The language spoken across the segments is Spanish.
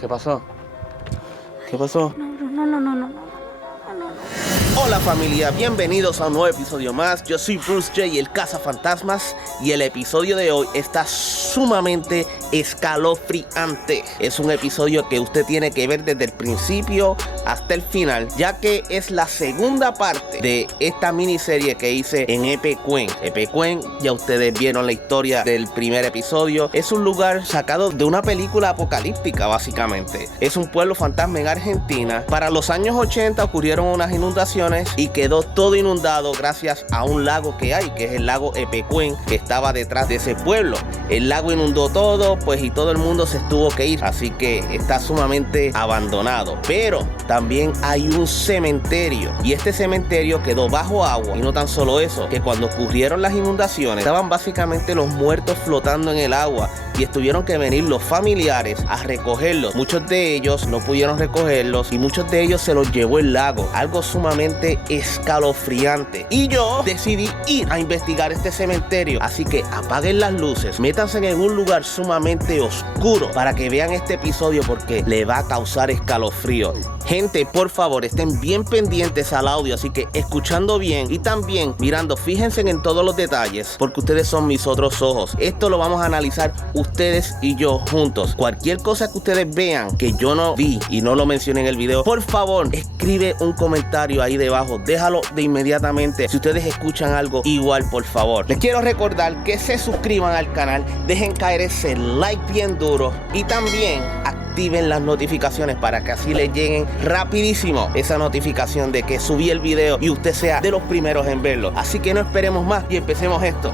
¿Qué pasó? ¿Qué pasó? No. Hola familia, bienvenidos a un nuevo episodio más. Yo soy Bruce J, el cazafantasmas, y el episodio de hoy está sumamente escalofriante. Es un episodio que usted tiene que ver desde el principio hasta el final, ya que es la segunda parte de esta miniserie que hice en Epecuén. Epecuén, ya ustedes vieron la historia del primer episodio. Es un lugar sacado de una película apocalíptica, básicamente. Es un pueblo fantasma en Argentina. Para los años 80 ocurrieron unas inundaciones y quedó todo inundado gracias a un lago que hay, que es el lago Epecuén, que estaba detrás de ese pueblo. El lago inundó todo, pues, y todo el mundo se tuvo que ir, así que está sumamente abandonado. Pero también hay un cementerio, y este cementerio quedó bajo agua. Y no tan solo eso, que cuando ocurrieron las inundaciones estaban básicamente los muertos flotando en el agua, y tuvieron que venir los familiares a recogerlos. Muchos de ellos no pudieron recogerlos y muchos de ellos se los llevó el lago. Algo sumamente escalofriante. Y yo decidí ir a investigar este cementerio. Así que apaguen las luces, métanse en un lugar sumamente oscuro para que vean este episodio, porque le va a causar escalofrío. Gente, por favor, estén bien pendientes al audio, así que escuchando bien y también mirando, fíjense en todos los detalles, porque ustedes son mis otros ojos. Esto lo vamos a analizar ustedes y yo juntos. Cualquier cosa que ustedes vean que yo no vi y no lo mencioné en el video, por favor, escribe un comentario ahí debajo, déjalo de inmediatamente. Si ustedes escuchan algo igual, por favor, les quiero recordar que se suscriban al canal, dejen caer ese like bien duro y también activen las notificaciones para que así les lleguen rapidísimo esa notificación de que subí el video y usted sea de los primeros en verlo. Así que no esperemos más y empecemos esto.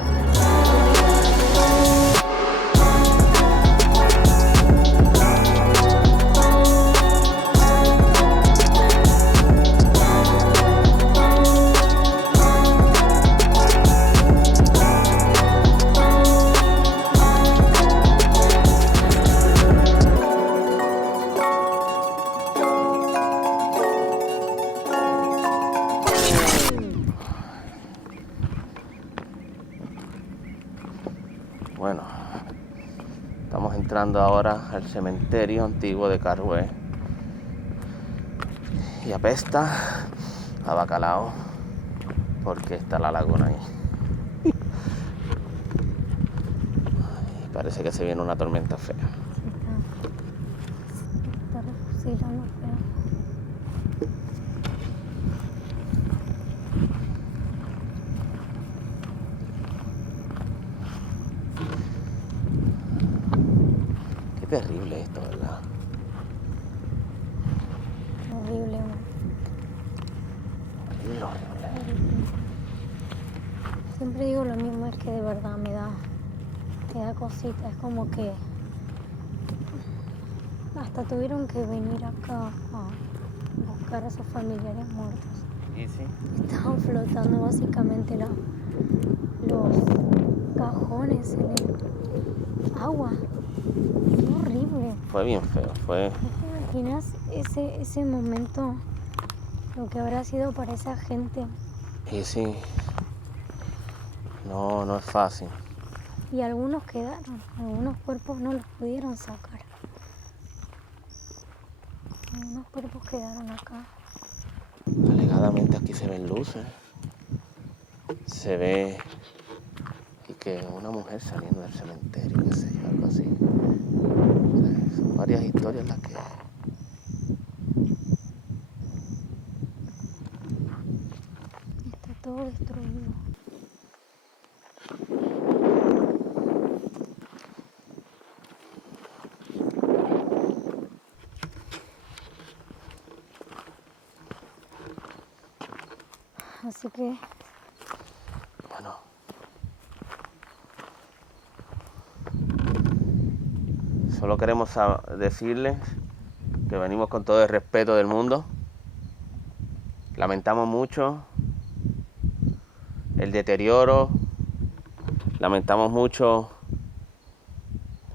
Bueno, estamos entrando ahora al cementerio antiguo de Carué y apesta a bacalao porque está la laguna ahí. Y parece que se viene una tormenta fea. Está refrigerando feo. Qué terrible esto, ¿verdad? Horrible. Horrible. Siempre digo lo mismo, es que de verdad me da cosita. Es como que hasta tuvieron que venir acá a buscar a sus familiares muertos. ¿Y sí? Estaban flotando básicamente los cajones en el agua. Qué horrible. Fue bien feo, fue... ¿No te imaginas ese momento? Lo que habrá sido para esa gente. Y sí, no es fácil. Y algunos quedaron, algunos cuerpos no los pudieron sacar. Algunos cuerpos quedaron acá. Alegadamente aquí se ven luces. Se ve y que una mujer saliendo del cementerio, qué sé yo, algo así. O sea, son varias historias las que... Está todo destruido. Así que Bueno, solo queremos decirles que venimos con todo el respeto del mundo. Lamentamos mucho el deterioro, lamentamos mucho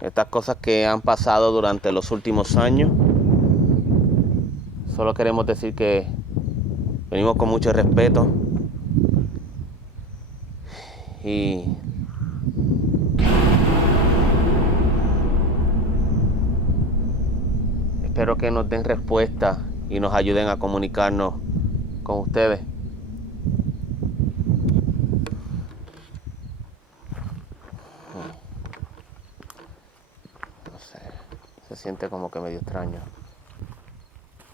estas cosas que han pasado durante los últimos años. Solo queremos decir que venimos con mucho respeto y espero que nos den respuesta y nos ayuden a comunicarnos con ustedes. No sé, se siente como que medio extraño.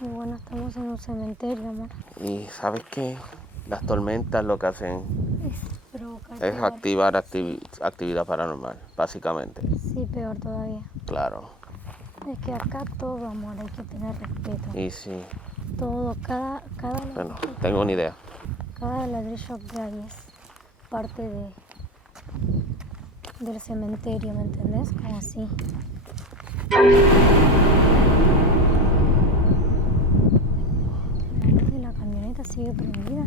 Y bueno, estamos en un cementerio, amor. Y ¿sabes qué? Las tormentas lo que hacen es Peor. activar actividad paranormal, básicamente. Sí, peor todavía. Claro. Es que acá todo, amor, hay que tener respeto. Y sí. Todo, cada Bueno, tengo una idea. cada ladrillo que hay es parte del cementerio, ¿me entendés? Como así. La luz de la camioneta sigue prendida.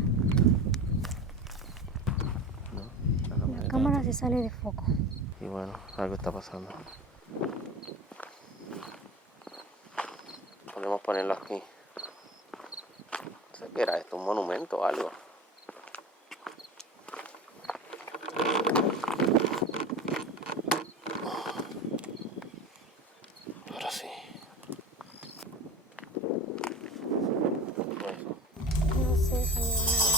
La cámara se sale de foco. Y bueno, algo está pasando. Podemos ponerlo aquí. No sé qué era esto, un monumento o algo. Ahora sí. No sé, sonido de una lata.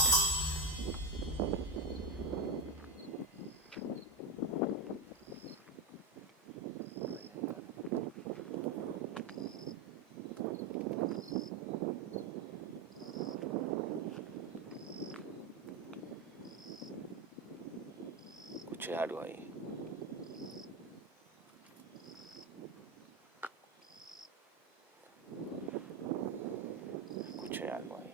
Escuché algo ahí. Escuché algo ahí.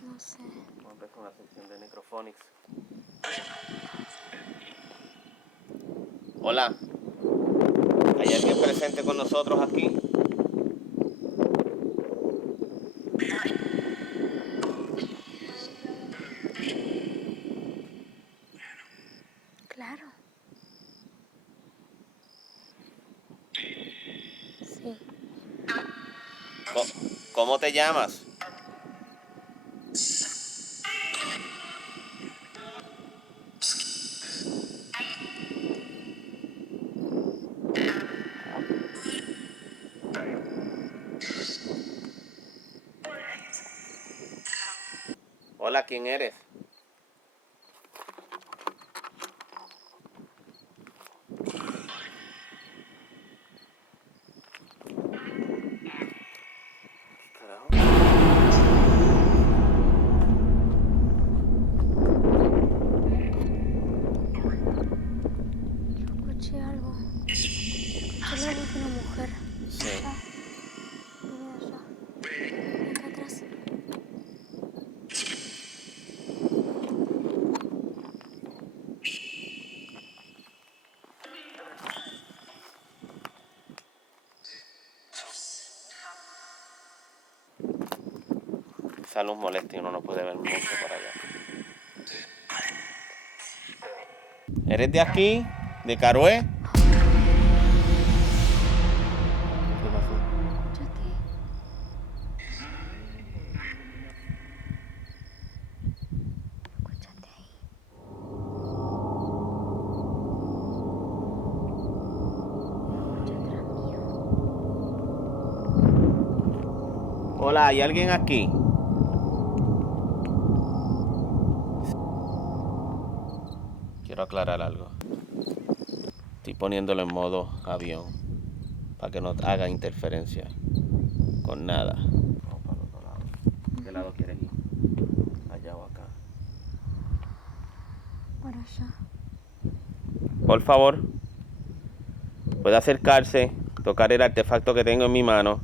No sé. Vamos a empezar una sección de Necrophonics. Hola. ¿Hay alguien presente con nosotros aquí? Claro. Sí. ¿Cómo te llamas? Hola, ¿quién eres? Yo escuché algo. Escuché la voz de una mujer. Sí. Allá. Viene allá. Viene acá atrás. Esa luz molesta y uno no puede ver mucho por allá. ¿Eres de aquí? ¿De Carué? ¿Qué pasó? Escúchate. Escúchate ahí. Escucha atrás mío. Hola, ¿hay alguien aquí? Quiero aclarar algo. Estoy poniéndolo en modo avión para que no haga interferencia con nada. Vamos para el otro lado. ¿Qué lado quieres ir? ¿Allá o acá? Para allá. Por favor, puede acercarse, tocar el artefacto que tengo en mi mano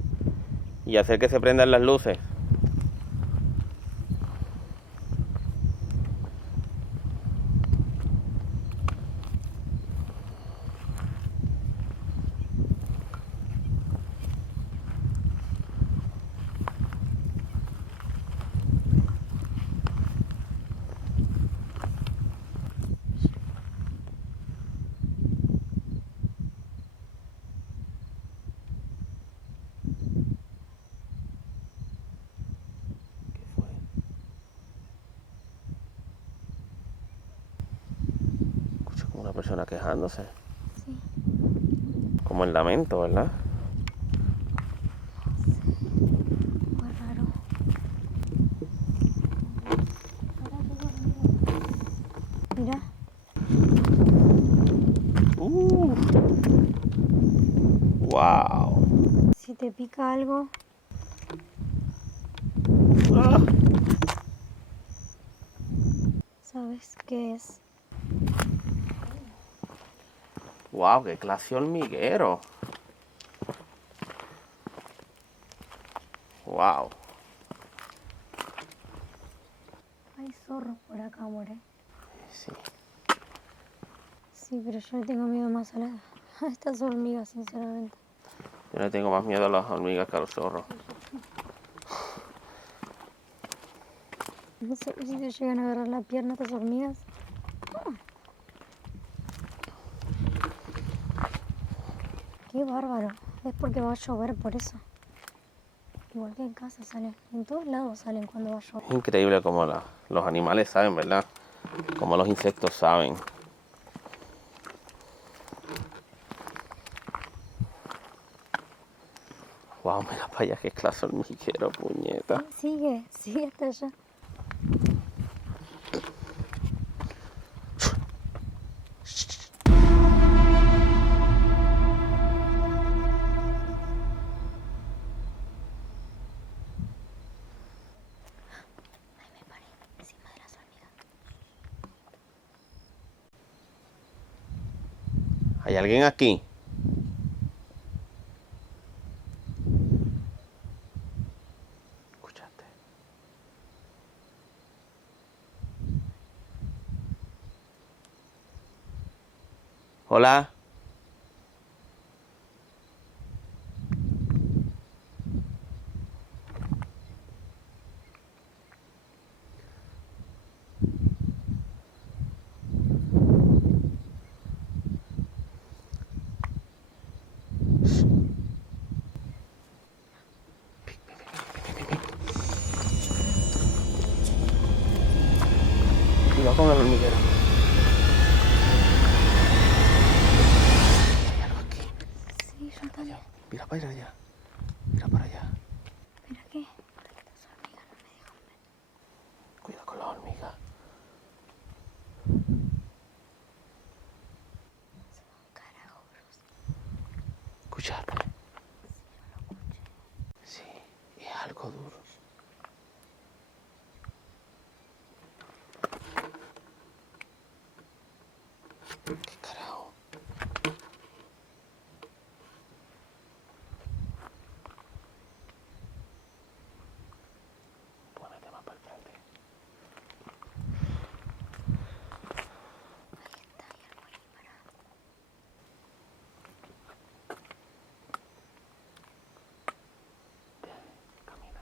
y hacer que se prendan las luces. persona quejándose. Sí. Como el lamento, ¿verdad? Fue raro. Mira. Wow. Si te pica algo, Ah. ¿sabes qué es? Wow, qué clase de hormiguero. Wow. Hay zorros por acá, more. Sí. Sí, pero yo le tengo miedo más a estas hormigas, sinceramente. Yo le tengo más miedo a las hormigas que a los zorros. No sé si te llegan a agarrar la pierna estas hormigas. Qué bárbaro. Es porque va a llover por eso. Igual que en casa salen. En todos lados salen cuando va a llover. Es increíble como los animales saben, ¿verdad? Como los insectos saben. Wow, mira para allá, qué clase de hormiguero, puñeta. Sigue hasta allá. Ay, me paré encima de las hormigas. ¿Hay alguien aquí? ¿Escuchaste? Hola. Cuidado con el hormiguero. Hay algo aquí. Sí, yo también. Mira para allá. Mira para allá. ¿Pero qué? Estas hormigas no me dejan ver. Cuidado con la hormiga. Carajo, Bruce. ¿Escuchaste? Sí, yo lo escuché. Sí, es algo duro. ¿Qué carajo? Pónete más para el frente. Ahí está, hay algo ahí para. Camina.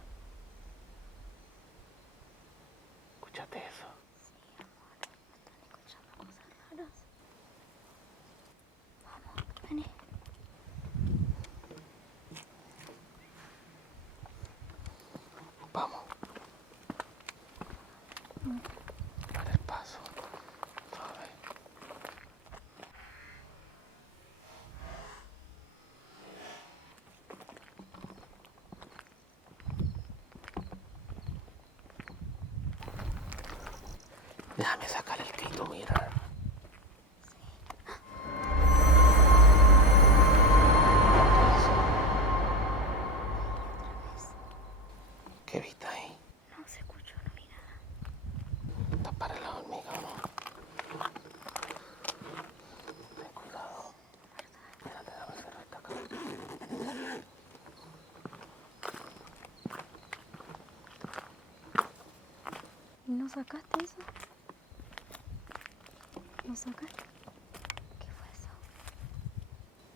¿Escuchaste eso? Sí, amor. Me están escuchando cosas raras. Vamos, vení. Vamos. Para el paso. Suave. Déjame sacar el Keto Mirror. ¿Qué viste ahí? No se escuchó, no vi nada. Está para la hormiga, ¿no? Ten cuidado. Espérate, déjame cerrar esta acá. ¿Y no sacaste eso? ¿No sacaste? ¿Qué fue eso?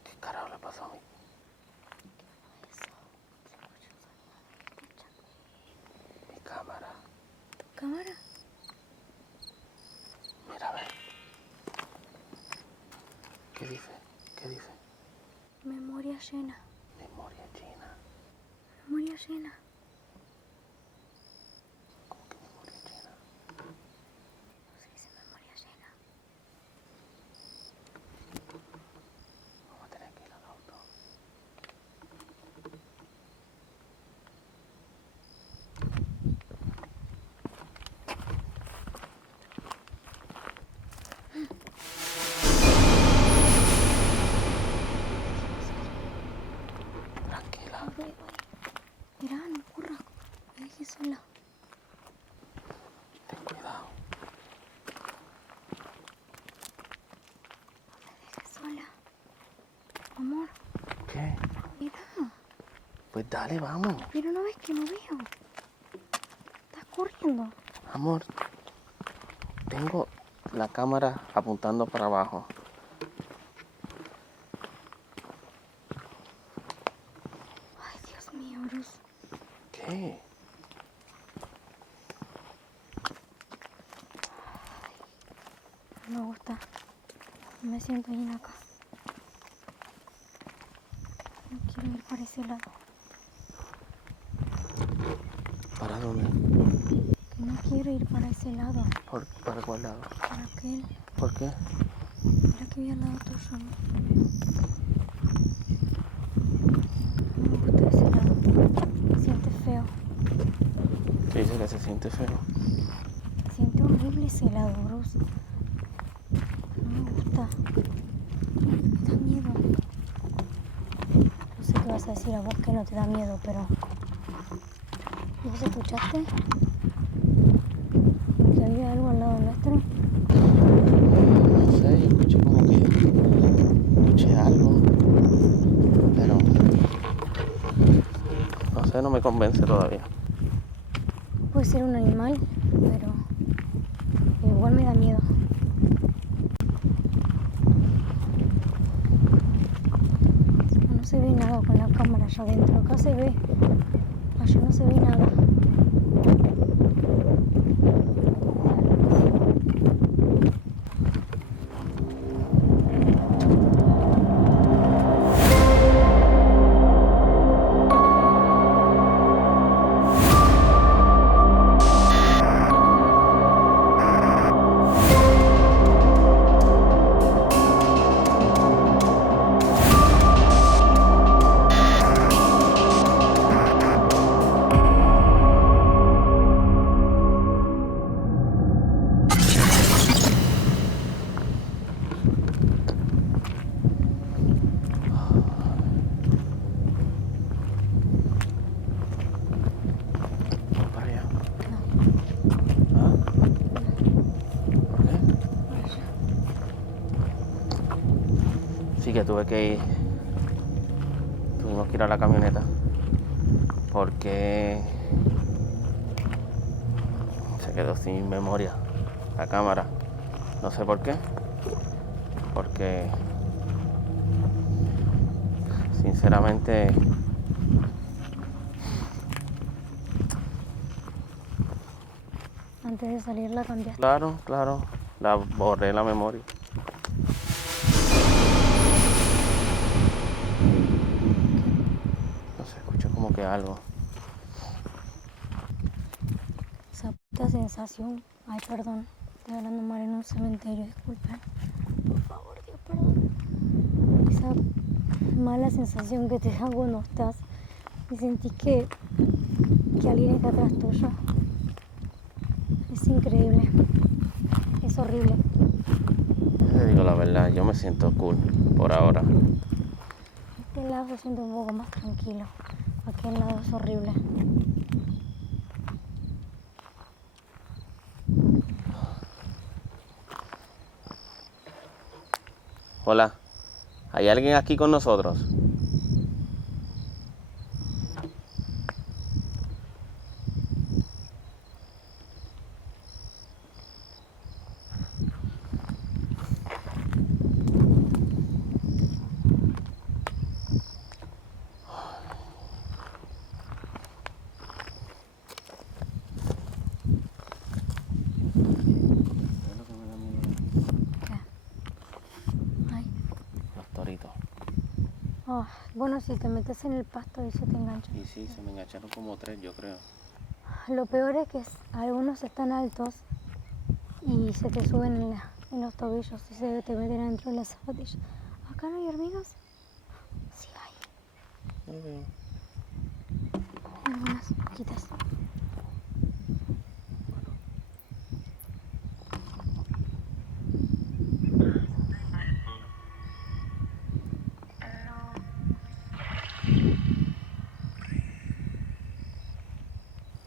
¿Qué carajo le pasó a mí? Eso. Se escuchó un sonido de escucha. Mi cámara. ¿Tu cámara? Mira, a ver. ¿Qué dice? ¿Qué dice? Memoria llena. Memoria china. Memoria llena. ¿Cómo que memoria china? No se dice memoria llena. Amor, ¿Qué? mira. Pues dale, vamos. Mira, ¿no ves que no veo? Estás corriendo. Amor, tengo la cámara apuntando para abajo. Ay, Dios mío, Bruce. ¿Qué? No me gusta. No me siento bien acá. No quiero ir para ese lado. ¿Para dónde? Que no quiero ir para ese lado. ¿Para cuál lado? Para aquel. ¿Por qué? Mira que vi al lado tuyo, ¿no? No me gusta ese lado. Se siente feo. ¿Qué dice que se siente feo? Se siente horrible ese lado, Bruce. No me gusta. Me da miedo. No sé qué vas a decir a vos que no te da miedo, pero... ¿Y vos escuchaste? ¿Que había algo al lado nuestro? No sé, yo escuché como que... Escuché algo. Pero... No sé, no me convence todavía. Puede ser un animal, pero... igual me da miedo. No se ve nada con la cámara allá adentro. Acá se ve. Allá no se ve nada. Para allá. No, ¿Ah? ¿Por qué? por allá. Sí que tuve que ir. Tuvimos que ir a la camioneta. Porque... se quedó sin memoria la cámara. No sé por qué. Porque... sinceramente... Antes de salir la cambiaste. Claro. La borré la memoria. No sé, escuché como que algo. Esa puta sensación. Ay, perdón. Estoy hablando mal en un cementerio. Disculpen. Por favor, Dios, perdón. Esa mala sensación que te da cuando estás y sentís que alguien está atrás tuyo. Es increíble. Es horrible. Te digo la verdad, yo me siento cool por ahora. Este lado se siente un poco más tranquilo. Aquel lado es horrible. Hola, ¿hay alguien aquí con nosotros? ¿Qué? Ay. Los toritos. Oh, bueno, si te metes en el pasto y se te engancha. Y sí, se me engancharon como 3, yo creo. Lo peor es que algunos están altos y se te suben en los tobillos y se te meten dentro de las zapatillas. ¿Acá no hay hormigas? Sí hay. No veo. Hay algunas poquitas.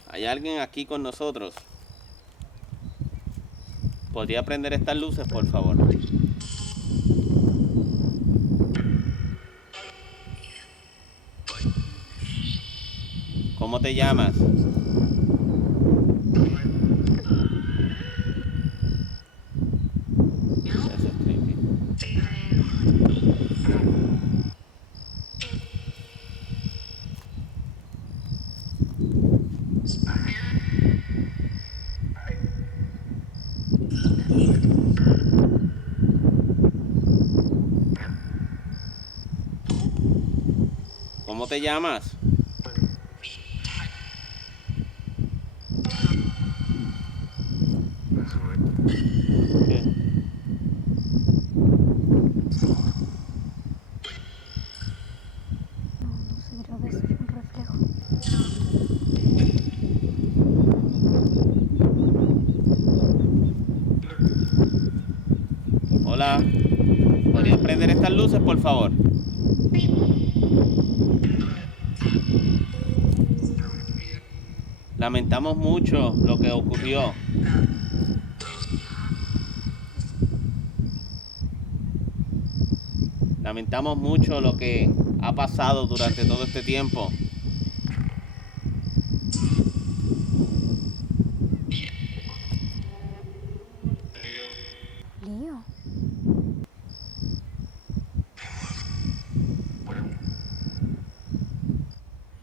¿Hay alguien aquí con nosotros? ¿Podría prender estas luces, por favor? ¿Cómo te llamas? Eso es creepy. ¿Cómo te llamas? ¿Qué? No sé, creo que es un reflejo. Hola. ¿Podrías prender estas luces, por favor? Lamentamos mucho lo que ocurrió. Lamentamos mucho lo que ha pasado durante todo este tiempo. Lío.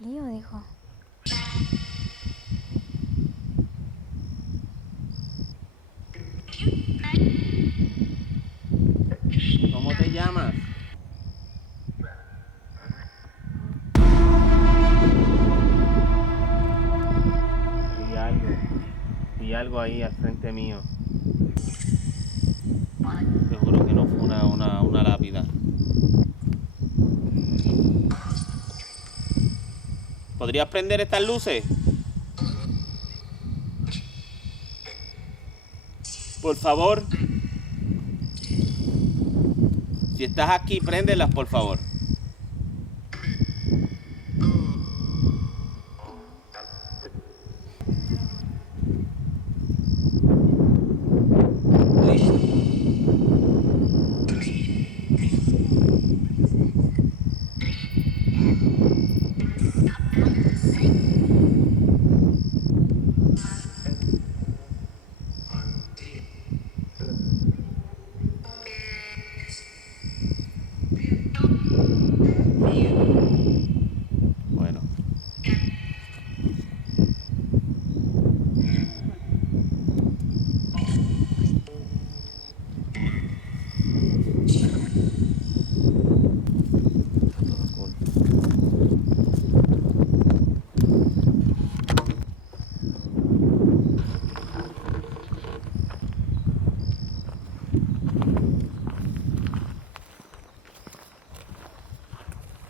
Lío dijo. ¿Cómo te llamas? Vi algo ahí al frente mío. Te juro que no fue una lápida. ¿Podrías prender estas luces? Por favor. Si estás aquí, préndelas, por favor. Bueno.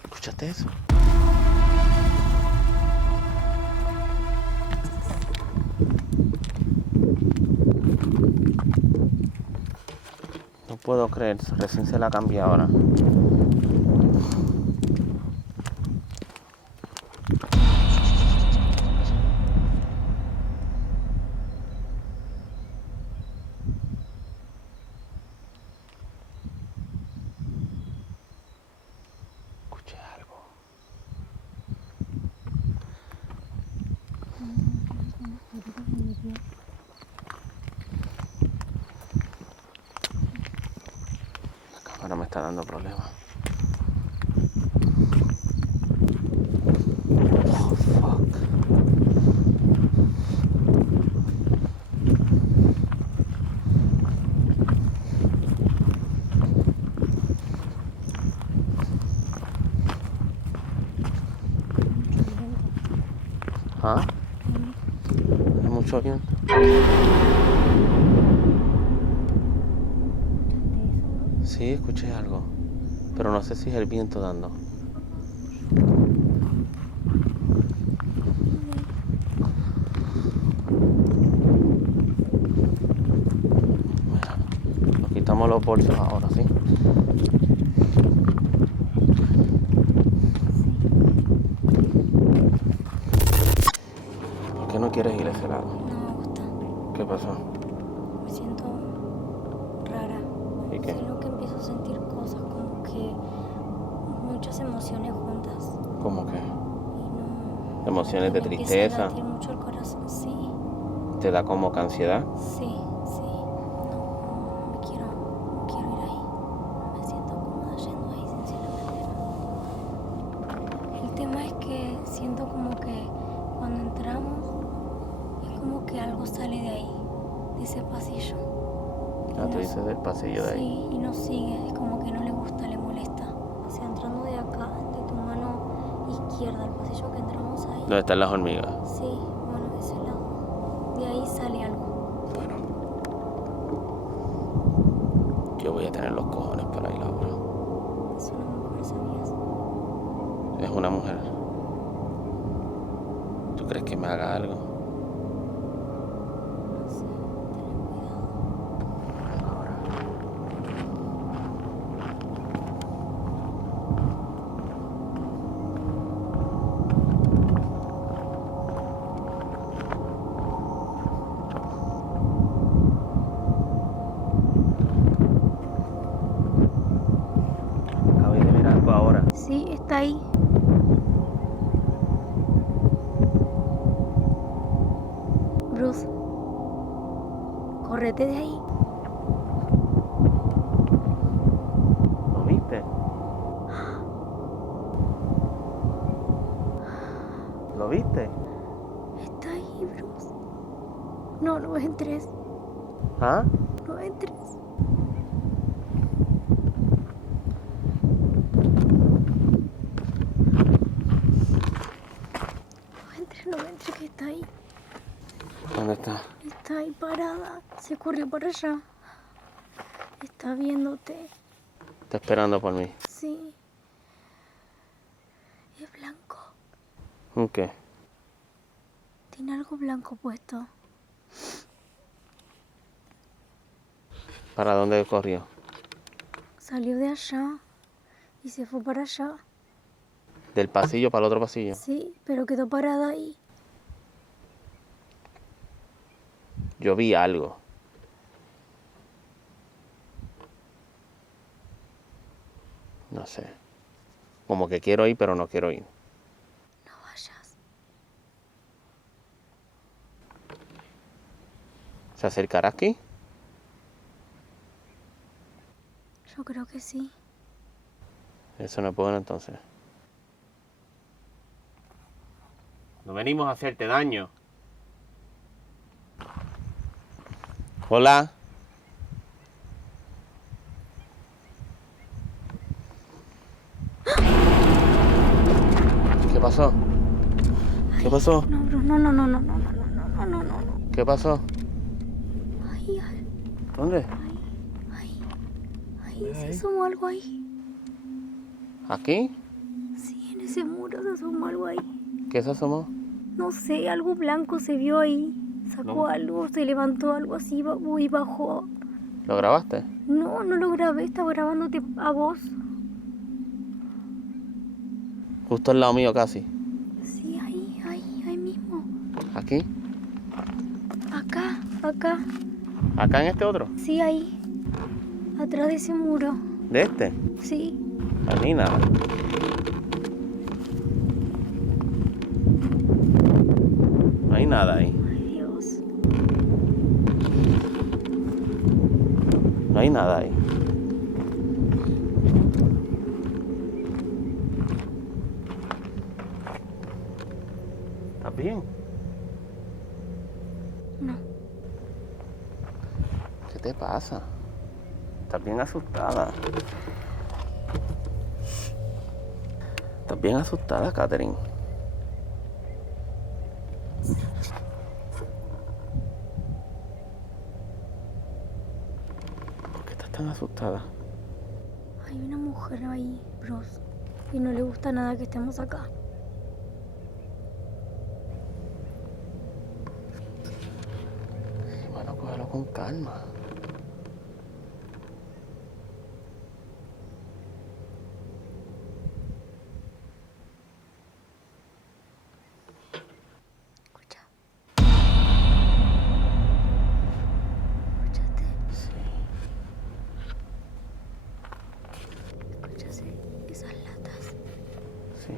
¿Escuchaste eso? No puedo creer, recién se la cambié ahora. Escuché algo. La cámara me está dando problemas. Oh, fuck. ¿Ah? Hay mucho viento. Sí, escuché algo. Pero no sé si es el viento dando. Mira, nos quitamos los bolsos ahora, ¿sí? ¿Por qué no quieres ir a ese lado? No me gusta. ¿Qué pasó? Me siento rara. ¿Y qué? Sino que empiezo a sentir cosas como que muchas emociones juntas. ¿Cómo que? Y no Emociones de Me empieza a tristeza. latir mucho el corazón, sí. ¿Te da como que ansiedad? Sí, sí. No, me quiero ir ahí. No me siento cómoda yendo ahí, sinceramente. El tema es que siento como que cuando entramos es como que algo sale de ahí, de ese pasillo. Ah, tú dices del pasillo de ahí. Sí, y no sigue, es como que no le gusta, le molesta. O sea, entrando de acá, de tu mano izquierda, el pasillo que entramos ahí. ¿Dónde están las hormigas? Sí, bueno, de ese lado. De ahí sale algo. Bueno. Yo voy a tener los cojones para ir ahora. Es una mujer, ¿sabías? Es una mujer. ¿Tú crees que me haga algo? No sé, ten cuidado. Ahora. Acabé de ver algo ahora. Sí, está ahí. Bruce, correte de ahí. ¿Lo viste? ¿Lo viste? Está ahí, Bruce. No, no entres. ¿Ah? No entres. No entres, que está ahí. ¿Dónde está? Está ahí parada. Se corrió para allá. Está viéndote. Está esperando por mí. Sí. Es blanco. ¿Un qué? Tiene algo blanco puesto. ¿Para dónde corrió? Salió de allá y se fue para allá. ¿Del pasillo para el otro pasillo? Sí, pero quedó parada ahí. Yo vi algo. No sé. Como que quiero ir, pero no quiero ir. No vayas. ¿Se acercará aquí? Yo creo que sí. Eso no es bueno entonces. No venimos a hacerte daño. Hola. ¿Qué pasó? ¿Qué pasó? No, Bruce, no, no, no, no, no, no, no, no, no, no, no. ¿Qué pasó? Ay, ay, ¿Dónde? ay, ay, se asomó algo ahí. ¿Aquí? Sí, en ese muro se asomó algo ahí. ¿Qué se asomó? No sé, algo blanco se vio ahí. Sacó No. algo, se levantó algo así y bajó. ¿Lo grabaste? No, no lo grabé, estaba grabándote a vos. Justo al lado mío casi. Sí, ahí mismo. ¿Aquí? Acá. ¿Acá en este otro? Sí, ahí. Atrás de ese muro. ¿De este? Sí. A mí nada. No hay nada ahí. Ay, Dios. No hay nada ahí. ¿Estás bien? No. ¿Qué te pasa? Estás bien asustada. Estás bien asustada, Catherine. ¿Por qué estás tan asustada? Hay una mujer ahí, Bruce. Y no le gusta nada que estemos acá. Bueno, cógelo con calma. Escucha. ¿Escuchaste? Sí. ¿Escuchaste? Esas latas. Sí.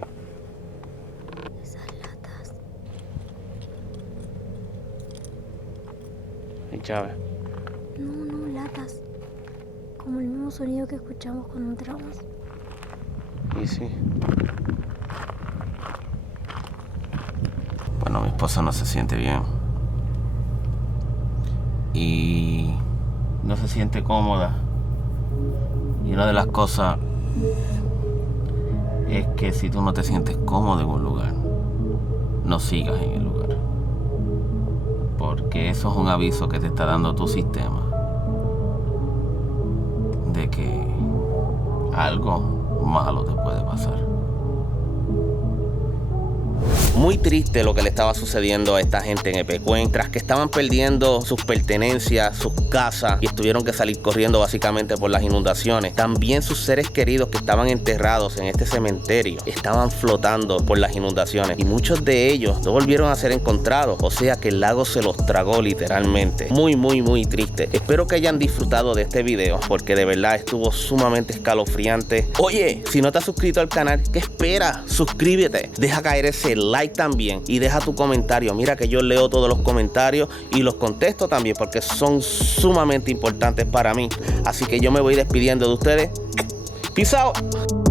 Esas latas. Chávez? No, latas. Como el mismo sonido que escuchamos cuando entramos. Y sí. Bueno, mi esposa no se siente bien. Y no se siente cómoda. Y una de las cosas es que si tú no te sientes cómodo en un lugar, no sigas en el lugar. Porque eso es un aviso que te está dando tu sistema de que algo malo te puede pasar. Muy triste lo que le estaba sucediendo a esta gente en Epecuén, tras que estaban perdiendo sus pertenencias, sus casas, y tuvieron que salir corriendo básicamente por las inundaciones. También sus seres queridos que estaban enterrados en este cementerio estaban flotando por las inundaciones, y muchos de ellos no volvieron a ser encontrados, o sea que el lago se los tragó literalmente. Muy triste. Espero que hayan disfrutado de este video, porque de verdad estuvo sumamente escalofriante. Oye, si no te has suscrito al canal, ¿qué esperas? Suscríbete, deja caer ese like también y deja tu comentario. Mira que yo leo todos los comentarios y los contesto también, porque son sumamente importantes para mí. Así que yo me voy despidiendo de ustedes. Peace out.